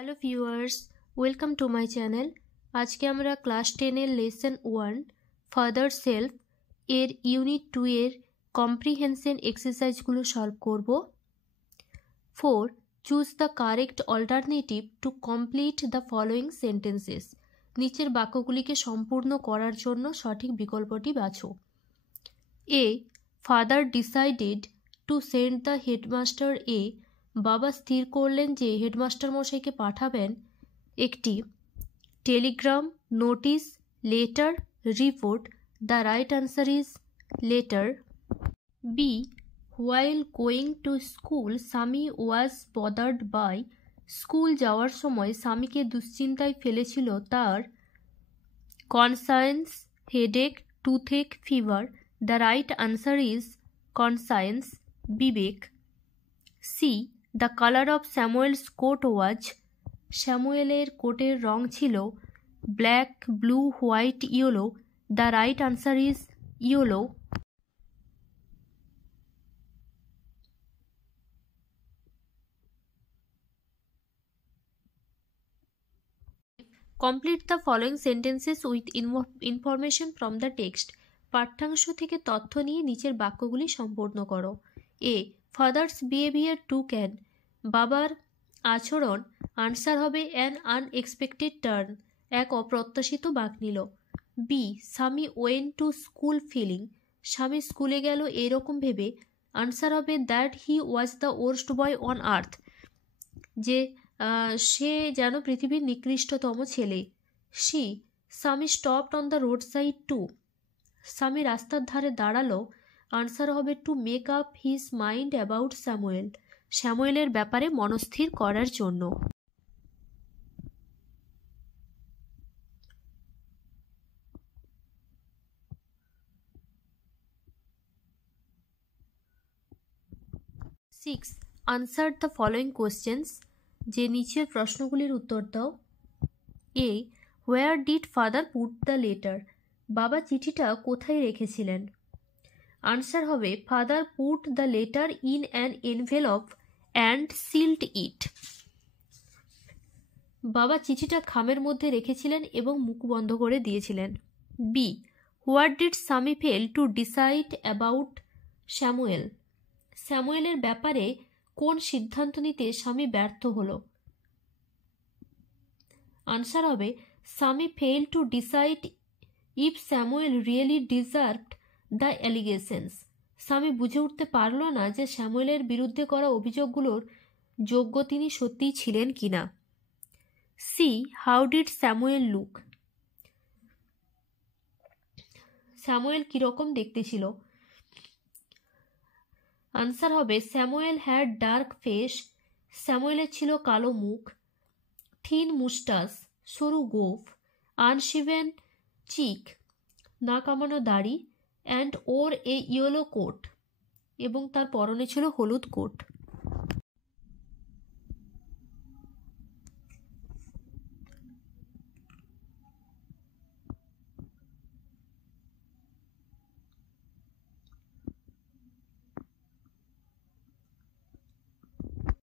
Hello viewers, welcome to my channel. আজকে আমরা class 10-এর লেসন 1 ফাদার সেলফ এর ইউনিট 2 এর কম্প্রিহেনশন এক্সারসাইজগুলো সলভ করব। 4. Choose the correct alternative to complete the following sentences. নিচের বাক্যগুলিকে সম্পূর্ণ করার জন্য সঠিক বিকল্পটি বাছো। A. Father decided to send the headmaster a. বাবা স্থির করলেন যে হেডমাস্টার মশাইকে পাঠাবেন একটি telegram, notice, letter, report. The right answer is letter. B. While going to school Sami was bothered by. School যাওয়ার সময় স্বামীকে দুশ্চিন্তায় ফেলেছিল তার conscience, headache, toothache, fever. The right answer is conscience, বিবেক। C. The colour of Samuel's coat was. স্যামুয়েলের কোটের রং ছিল black, blue, white, yellow. The right answer is yellow. Complete the following sentences with information from the text. পাঠ্যাংশ থেকে তথ্য নিয়ে নিচের বাক্যগুলি সম্পূর্ণ করো। A. Father's behaviour to can. বাবার আচরণ আনসার হবে অ্যান আনএক্সপেক্টেড টার্ন, এক অপ্রত্যাশিত বাঁক নিল। বি. স্বামী ওয়েন টু স্কুল ফিলিং। স্বামী স্কুলে গেল এরকম ভেবে আনসার হবে that he was the worst boy on earth, যে সে যেন পৃথিবীর নিকৃষ্টতম ছেলে। C. Swami stopped on the road side to. Swami রাস্তার ধারে দাঁড়ালো আনসার হবে to make up his mind about Samuel, স্যামুয়েলের ব্যাপারে মনস্থির করার জন্য। Six. Answer the following questions. যে নিচের প্রশ্নগুলির উত্তর দাও। A. Where did father put the letter. বাবা চিঠিটা কোথায় রেখেছিলেন? আনসার হবে father put the letter in an envelope and sealed it. বাবা চিঠিটা খামের মধ্যে রেখেছিলেন এবং মুখ বন্ধ করে দিয়েছিলেন। B. What did Swami fail to decide about Samuel. স্যামুয়েলের ব্যাপারে কোন সিদ্ধান্ত নিতে স্বামী ব্যর্থ হল? আনসার হবে স্বামী fail to decide if Samuel really deserved the allegations. স্বামী বুঝে উঠতে পারল না যে স্যামুয়েলের বিরুদ্ধে করা অভিযোগগুলোর যোগ্য তিনি সত্যিই ছিলেন কিনা। See. How did Samuel look. Samuel কিরকম দেখতে ছিল? আনসার হবে স্যামুয়েল হ্যাড ডার্ক ফেস। স্যামুয়েলের ছিল কালো মুখ, থিন মুস্টাস, সরু গোঁফ, আনশিভেন চিক, না কামানো দাড়ি, অ্যান্ড ওর এ ইয়েলো কোট, এবং তার পরনে ছিল হলুদ কোট।